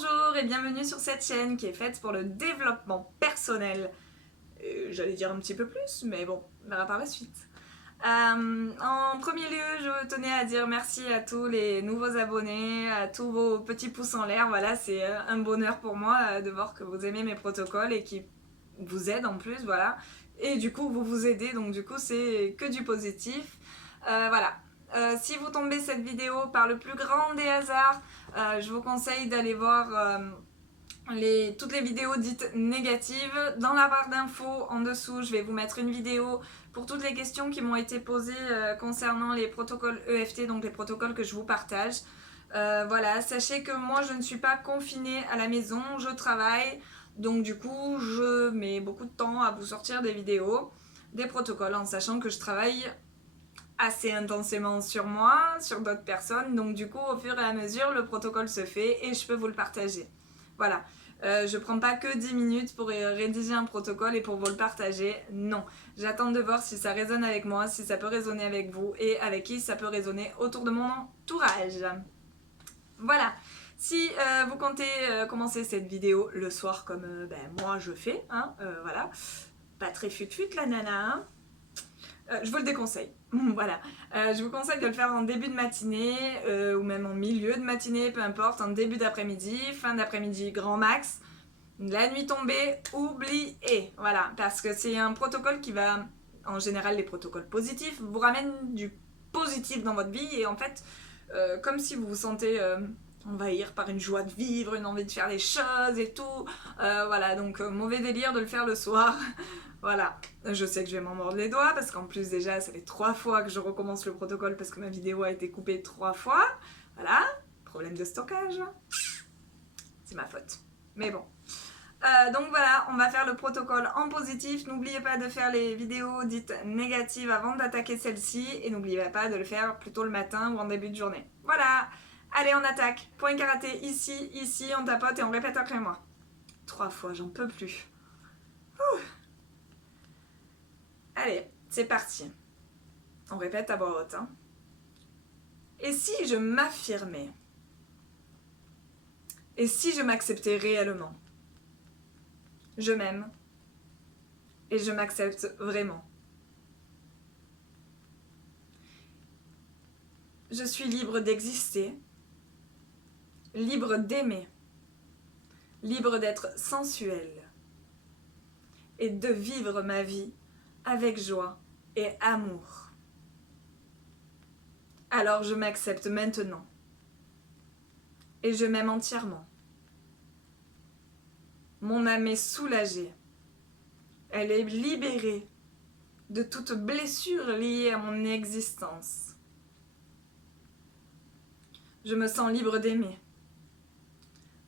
Bonjour et bienvenue sur cette chaîne qui est faite pour le développement personnel. J'allais dire un petit peu plus, mais bon, on verra par la suite. En premier lieu, je tenais à dire merci à tous les nouveaux abonnés, à tous vos petits pouces en l'air. Voilà, c'est un bonheur pour moi de voir que vous aimez mes protocoles et qui vous aident en plus, voilà. Et du coup, vous vous aidez, donc du coup, c'est que du positif. Voilà. Si vous tombez cette vidéo par le plus grand des hasards, je vous conseille d'aller voir toutes les vidéos dites négatives. Dans la barre d'infos en dessous, je vais vous mettre une vidéo pour toutes les questions qui m'ont été posées concernant les protocoles EFT, donc les protocoles que je vous partage. Voilà, sachez que moi je ne suis pas confinée à la maison, je travaille, donc du coup je mets beaucoup de temps à vous sortir des vidéos, des protocoles, en sachant que je travaille assez intensément sur moi, sur d'autres personnes, donc du coup au fur et à mesure le protocole se fait et je peux vous le partager. Voilà, je prends pas que 10 minutes pour rédiger un protocole et pour vous le partager, non. J'attends de voir si ça résonne avec moi, si ça peut résonner avec vous et avec qui ça peut résonner autour de mon entourage. Voilà, si vous comptez commencer cette vidéo le soir comme moi je fais, hein, voilà, pas très fut-fut la nana, hein. Je vous le déconseille. Voilà. Je vous conseille de le faire en début de matinée ou même en milieu de matinée, peu importe, en début d'après-midi, fin d'après-midi grand max. La nuit tombée, oubliez. Voilà, parce que c'est un protocole qui va, en général les protocoles positifs, vous ramènent du positif dans votre vie et en fait, comme si vous vous sentez envahir par une joie de vivre, une envie de faire les choses et tout. Voilà, donc mauvais délire de le faire le soir. Voilà, je sais que je vais m'en mordre les doigts parce qu'en plus déjà ça fait 3 fois que je recommence le protocole parce que ma vidéo a été coupée 3 fois. Voilà, problème de stockage. C'est ma faute. Mais bon. Donc voilà, on va faire le protocole en positif. N'oubliez pas de faire les vidéos dites négatives avant d'attaquer celle-ci. Et n'oubliez pas de le faire plutôt le matin ou en début de journée. Voilà, allez on attaque. Point karaté, ici, ici, on tapote et on répète après moi. 3 fois, j'en peux plus. Ouh. Allez, c'est parti. On répète à voix haute. Hein. Et si je m'affirmais? Et si je m'acceptais réellement? Je m'aime. Et je m'accepte vraiment. Je suis libre d'exister. Libre d'aimer. Libre d'être sensuelle. Et de vivre ma vie avec joie et amour. Alors je m'accepte maintenant. Et je m'aime entièrement. Mon âme est soulagée. Elle est libérée de toute blessure liée à mon existence. Je me sens libre d'aimer.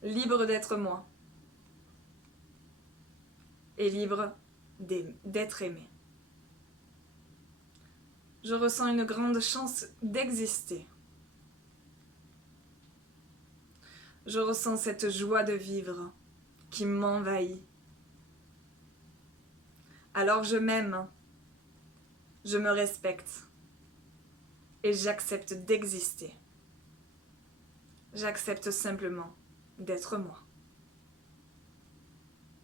Libre d'être moi. Et libre d'être aimé. Je ressens une grande chance d'exister. Je ressens cette joie de vivre qui m'envahit. Alors je m'aime, je me respecte et j'accepte d'exister. J'accepte simplement d'être moi.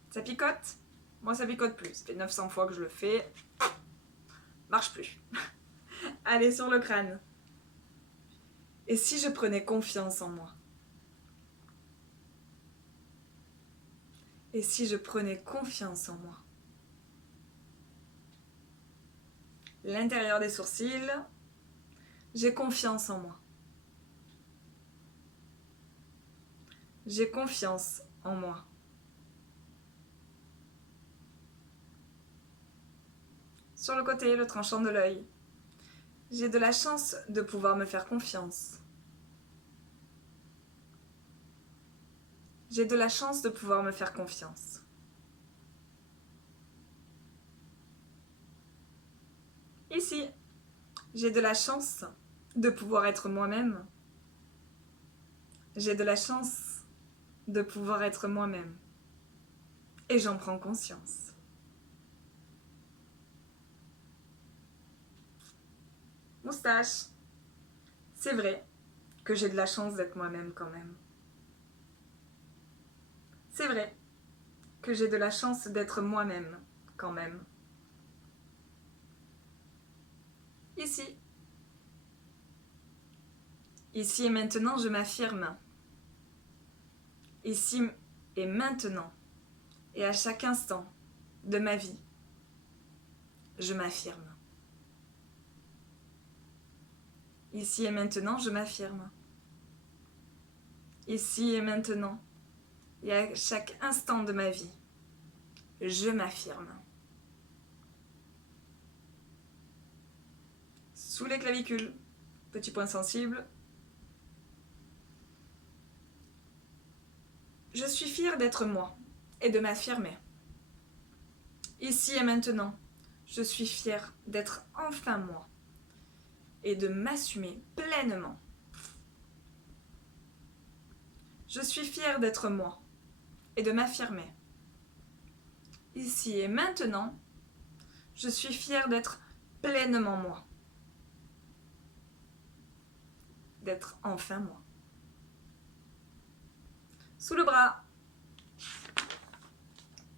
Ça picote? Moi ça picote plus, ça fait 900 fois que je le fais. Marche plus. Allez, sur le crâne. Et si je prenais confiance en moi? Et si je prenais confiance en moi? L'intérieur des sourcils. J'ai confiance en moi. J'ai confiance en moi. Sur le côté, le tranchant de l'œil. J'ai de la chance de pouvoir me faire confiance. J'ai de la chance de pouvoir me faire confiance. Ici, j'ai de la chance de pouvoir être moi-même. J'ai de la chance de pouvoir être moi-même. Et j'en prends conscience. Moustache. C'est vrai que j'ai de la chance d'être moi-même quand même. C'est vrai que j'ai de la chance d'être moi-même, quand même. Ici. Ici et maintenant, je m'affirme. Ici et maintenant, et à chaque instant de ma vie, je m'affirme. Ici et maintenant, je m'affirme. Ici et maintenant, et à chaque instant de ma vie, je m'affirme. Sous les clavicules, petit point sensible. Je suis fière d'être moi et de m'affirmer. Ici et maintenant, je suis fière d'être enfin moi et de m'assumer pleinement. Je suis fière d'être moi et de m'affirmer. Ici et maintenant, je suis fière d'être pleinement moi. D'être enfin moi. Sous le bras.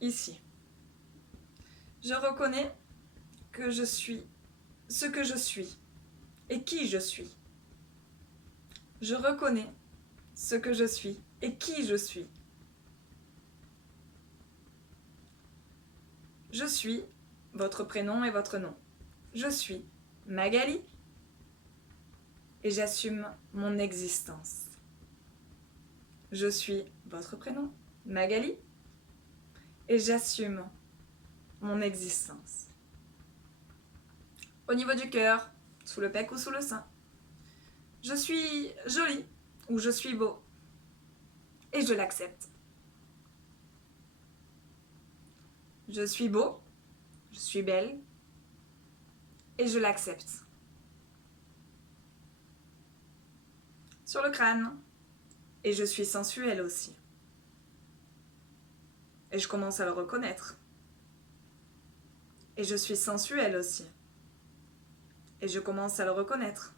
Ici. Je reconnais que je suis ce que je suis et qui je suis. Je reconnais ce que je suis et qui je suis. Je suis votre prénom et votre nom. Je suis Magali et j'assume mon existence. Je suis votre prénom, Magali, et j'assume mon existence. Au niveau du cœur, sous le pec ou sous le sein. Je suis jolie ou je suis beau et je l'accepte. Je suis beau, je suis belle et je l'accepte. Sur le crâne, et je suis sensuelle aussi. Et je commence à le reconnaître. Et je suis sensuelle aussi. Et je commence à le reconnaître.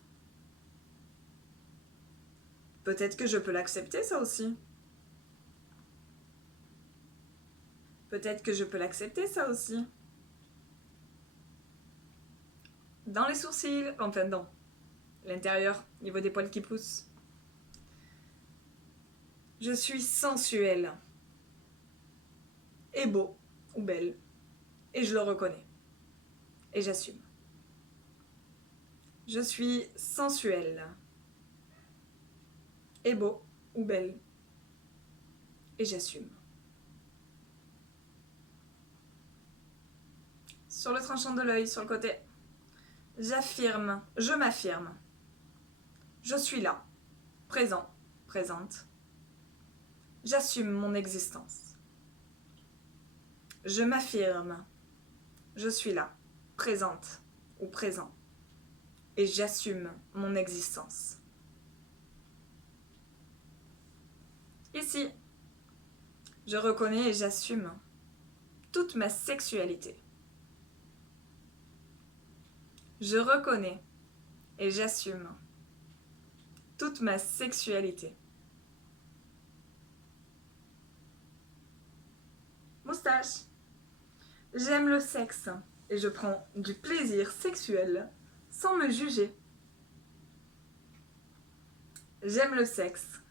Peut-être que je peux l'accepter, ça aussi. Peut-être que je peux l'accepter, ça aussi. Dans les sourcils, enfin dans l'intérieur, niveau des poils qui poussent. Je suis sensuelle. Et beau, ou belle. Et je le reconnais. Et j'assume. Je suis sensuelle. Et beau, ou belle. Et j'assume. Sur le tranchant de l'œil, sur le côté. J'affirme, je m'affirme. Je suis là, présent, présente. J'assume mon existence. Je m'affirme. Je suis là, présente ou présent. Et j'assume mon existence. Ici, je reconnais et j'assume toute ma sexualité. Je reconnais et j'assume toute ma sexualité. Moustache. J'aime le sexe et je prends du plaisir sexuel sans me juger. J'aime le sexe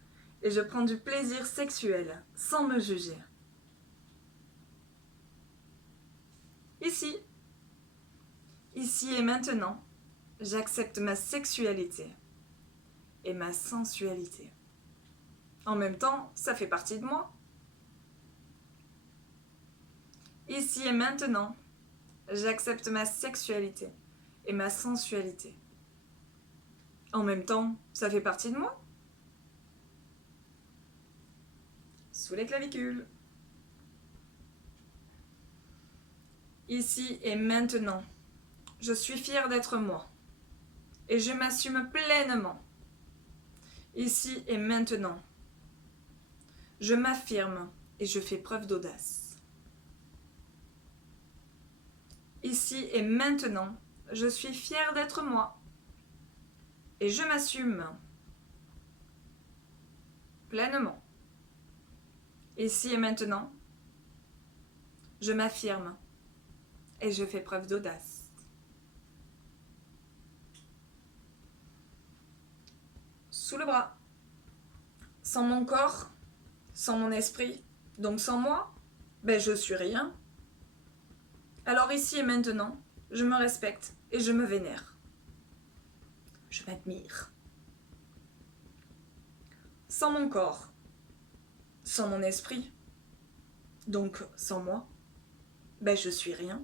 et je prends du plaisir sexuel sans me juger. Ici et maintenant, j'accepte ma sexualité et ma sensualité. En même temps, ça fait partie de moi. Ici et maintenant, j'accepte ma sexualité et ma sensualité. En même temps, ça fait partie de moi. Sous les clavicules. Ici et maintenant, je suis fière d'être moi et je m'assume pleinement. Ici et maintenant, je m'affirme et je fais preuve d'audace. Ici et maintenant, je suis fière d'être moi et je m'assume pleinement. Ici et maintenant, je m'affirme et je fais preuve d'audace. Sous le bras. Sans mon corps, sans mon esprit, donc sans moi, je suis rien. Alors ici et maintenant, je me respecte et je me vénère. Je m'admire. Sans mon corps, sans mon esprit, donc sans moi, je suis rien.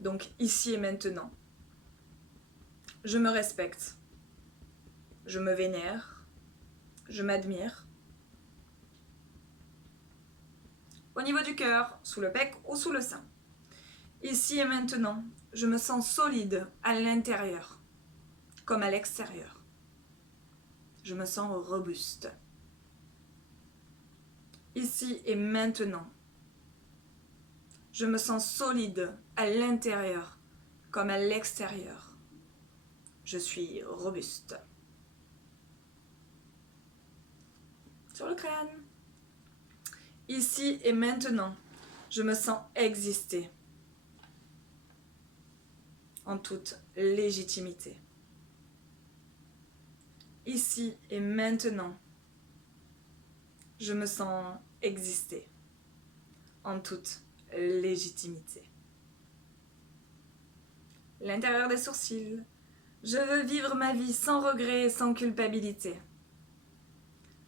Donc ici et maintenant, je me respecte, je me vénère, je m'admire. Au niveau du cœur, sous le bec ou sous le sein. Ici et maintenant, je me sens solide à l'intérieur, comme à l'extérieur. Je me sens robuste. Ici et maintenant, je me sens solide à l'intérieur, comme à l'extérieur. Je suis robuste. Sur le crâne. Ici et maintenant, je me sens exister en toute légitimité. Ici et maintenant, je me sens exister en toute légitimité. L'intérieur des sourcils. Je veux vivre ma vie sans regret et sans culpabilité.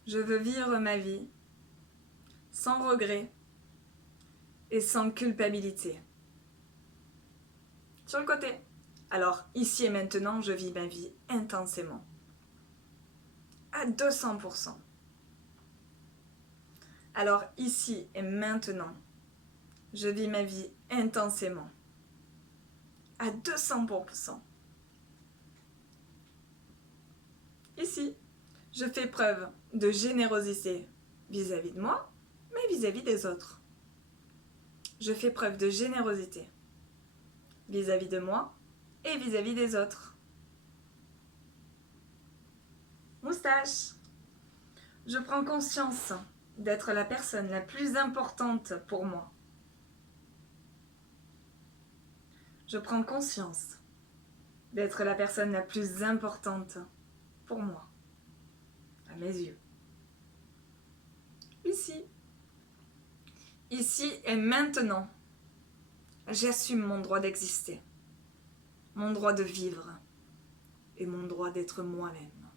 Je veux vivre ma vie sans regret et sans culpabilité. Sur le côté. Alors, ici et maintenant, je vis ma vie intensément. À 200%. Alors, ici et maintenant, je vis ma vie intensément. À 200%. Ici, je fais preuve de générosité vis-à-vis de moi, mais vis-à-vis des autres. Je fais preuve de générosité vis-à-vis de moi et vis-à-vis des autres. Moustache. Je prends conscience d'être la personne la plus importante pour moi. Je prends conscience d'être la personne la plus importante pour moi, à mes yeux. Ici et maintenant, j'assume mon droit d'exister, mon droit de vivre et mon droit d'être moi-même,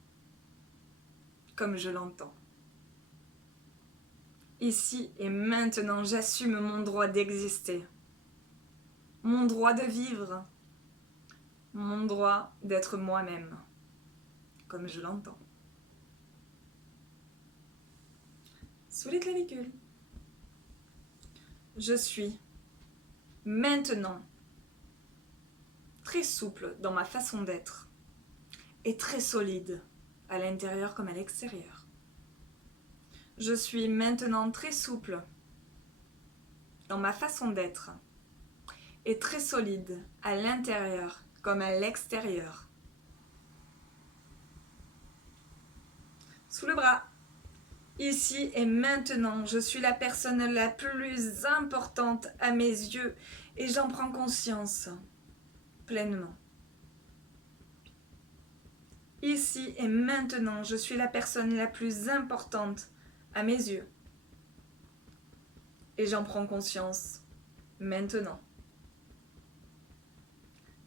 comme je l'entends. Ici et maintenant, j'assume mon droit d'exister, mon droit de vivre, mon droit d'être moi-même, comme je l'entends. Sous les clavicules. Je suis maintenant très souple dans ma façon d'être et très solide à l'intérieur comme à l'extérieur. Je suis maintenant très souple dans ma façon d'être et très solide à l'intérieur comme à l'extérieur. Sous le bras. Ici et maintenant, je suis la personne la plus importante à mes yeux et j'en prends conscience pleinement. Ici et maintenant, je suis la personne la plus importante à mes yeux et j'en prends conscience maintenant.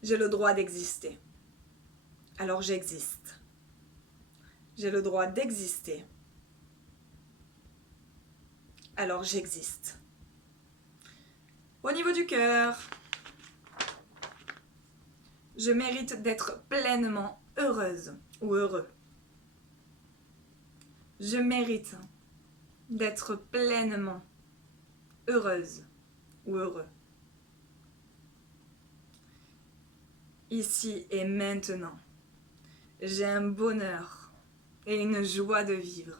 J'ai le droit d'exister. Alors j'existe. J'ai le droit d'exister. Alors j'existe. Au niveau du cœur, je mérite d'être pleinement heureuse ou heureux. Je mérite d'être pleinement heureuse ou heureux. Ici et maintenant, j'ai un bonheur et une joie de vivre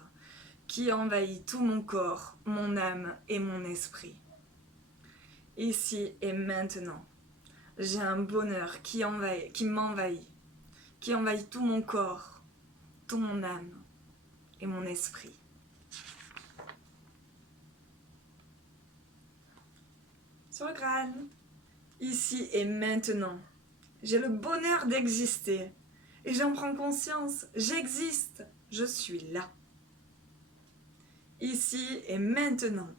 qui envahit tout mon corps, mon âme et mon esprit. Ici et maintenant, j'ai un bonheur qui m'envahit, qui envahit tout mon corps, tout mon âme et mon esprit. sur le crâne. Ici et maintenant, j'ai le bonheur d'exister. Et j'en prends conscience, j'existe, je suis là. Ici et maintenant,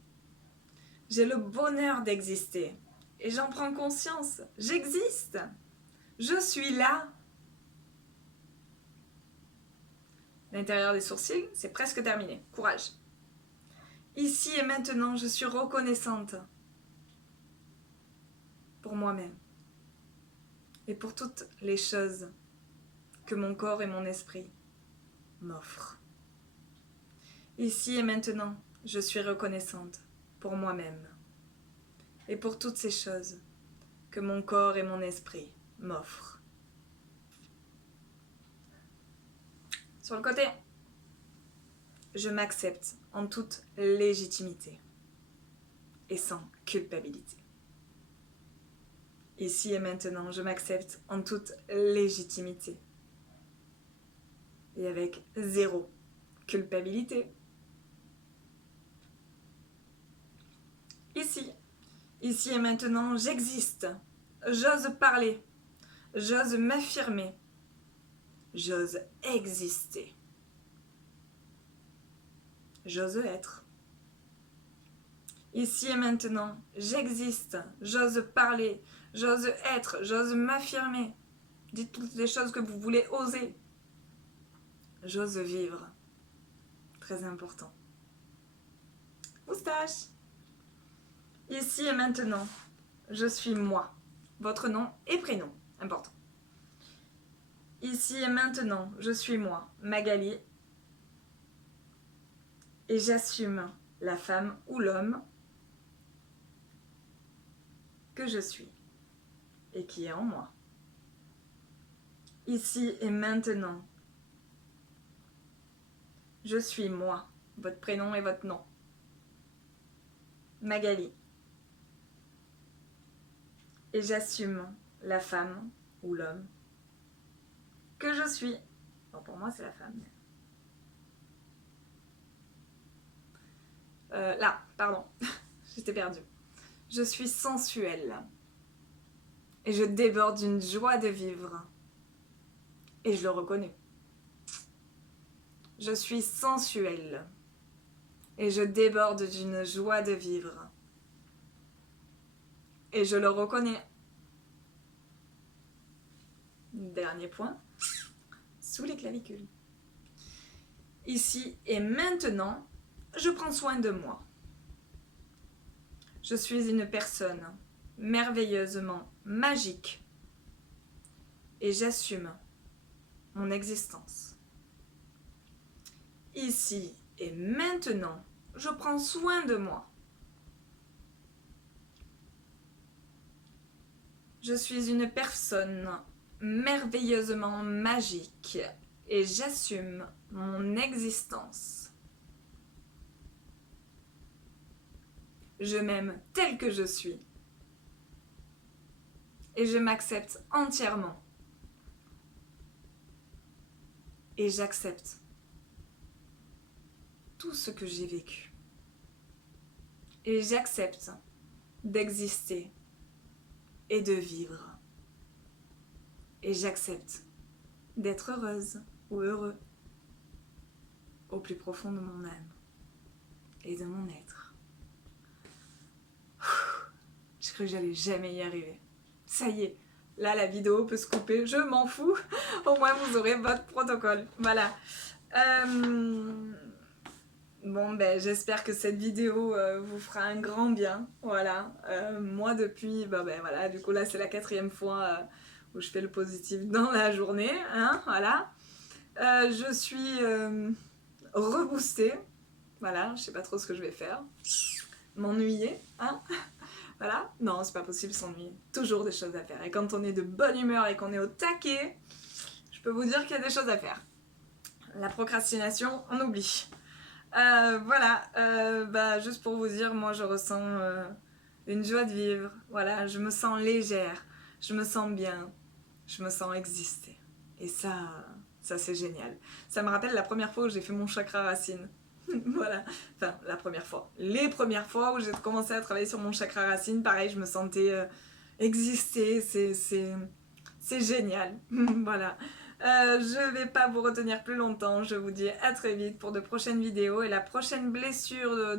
j'ai le bonheur d'exister. Et j'en prends conscience, j'existe, je suis là. L'intérieur des sourcils, c'est presque terminé. Courage. Ici et maintenant, je suis reconnaissante pour moi-même et pour toutes les choses que mon corps et mon esprit m'offrent. Ici et maintenant, je suis reconnaissante pour moi-même et pour toutes ces choses que mon corps et mon esprit m'offrent. Sur le côté, je m'accepte en toute légitimité et sans culpabilité. Ici et maintenant, je m'accepte en toute légitimité et avec zéro culpabilité. Ici et maintenant, j'existe. J'ose parler. J'ose m'affirmer. J'ose exister. J'ose être. Ici et maintenant, j'existe. J'ose parler. J'ose être. J'ose m'affirmer. Dites toutes les choses que vous voulez oser. J'ose vivre. Très important. Moustache. Ici et maintenant, je suis moi. Votre nom et prénom. Important. Ici et maintenant, je suis moi, Magali. Et j'assume la femme ou l'homme que je suis et qui est en moi. Ici et maintenant, je suis moi, votre prénom et votre nom. Magali. Et j'assume la femme ou l'homme que je suis. Bon, pour moi, c'est la femme. Là, pardon, j'étais perdue. Je suis sensuelle. Et je déborde d'une joie de vivre. Et je le reconnais. Je suis sensuelle. Et je déborde d'une joie de vivre. Et je le reconnais. Dernier point. Sous les clavicules. Ici et maintenant, je prends soin de moi. Je suis une personne merveilleusement magique. Et j'assume mon existence. Ici et maintenant, je prends soin de moi. Je suis une personne merveilleusement magique et j'assume mon existence. Je m'aime tel que je suis et je m'accepte entièrement. Et j'accepte tout ce que j'ai vécu. Et j'accepte d'exister et de vivre. Et j'accepte d'être heureuse ou heureux au plus profond de mon âme et de mon être. Je crois que j'allais jamais y arriver. Ça y est, là la vidéo peut se couper, je m'en fous. Au moins vous aurez votre protocole. Voilà. Bon ben j'espère que cette vidéo vous fera un grand bien. Voilà. Moi depuis, voilà, du coup là c'est la 4e fois où je fais le positif dans la journée. Hein, voilà. Je suis reboostée. Voilà, je sais pas trop ce que je vais faire. M'ennuyer, hein. Voilà, non, c'est pas possible s'ennuyer. Toujours des choses à faire. Et quand on est de bonne humeur et qu'on est au taquet, je peux vous dire qu'il y a des choses à faire. La procrastination, on oublie. Voilà, juste pour vous dire, moi je ressens une joie de vivre. Voilà, je me sens légère, je me sens bien, je me sens exister. Et ça c'est génial. Ça me rappelle la première fois où j'ai fait mon chakra racine. Voilà, enfin la première fois. Les premières fois où j'ai commencé à travailler sur mon chakra racine, pareil, je me sentais exister, c'est génial. Voilà. Je vais pas vous retenir plus longtemps, je vous dis à très vite pour de prochaines vidéos et la prochaine blessure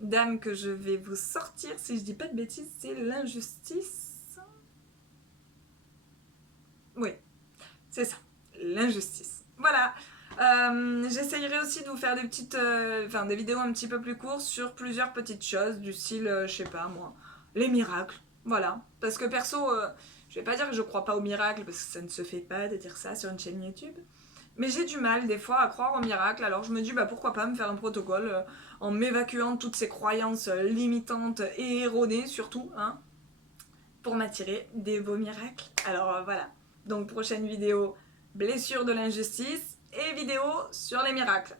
d'âme que je vais vous sortir, si je dis pas de bêtises, c'est l'injustice. Oui, c'est ça, l'injustice. Voilà. J'essayerai aussi de vous faire des petites, des vidéos un petit peu plus courtes sur plusieurs petites choses du style, je sais pas moi, les miracles. Voilà. Parce que perso, je vais pas dire que je crois pas aux miracles parce que ça ne se fait pas de dire ça sur une chaîne YouTube. Mais j'ai du mal des fois à croire aux miracles, alors je me dis bah pourquoi pas me faire un protocole en m'évacuant toutes ces croyances limitantes et erronées surtout, hein, pour m'attirer des beaux miracles. Alors voilà. Donc prochaine vidéo, blessure de l'injustice et vidéo sur les miracles.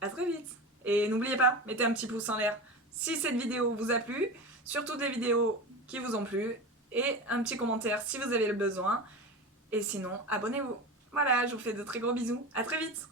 À très vite. Et n'oubliez pas, mettez un petit pouce en l'air si cette vidéo vous a plu, sur toutes les vidéos qui vous ont plu, et un petit commentaire si vous avez le besoin. Et sinon, abonnez-vous. Voilà, je vous fais de très gros bisous. À très vite.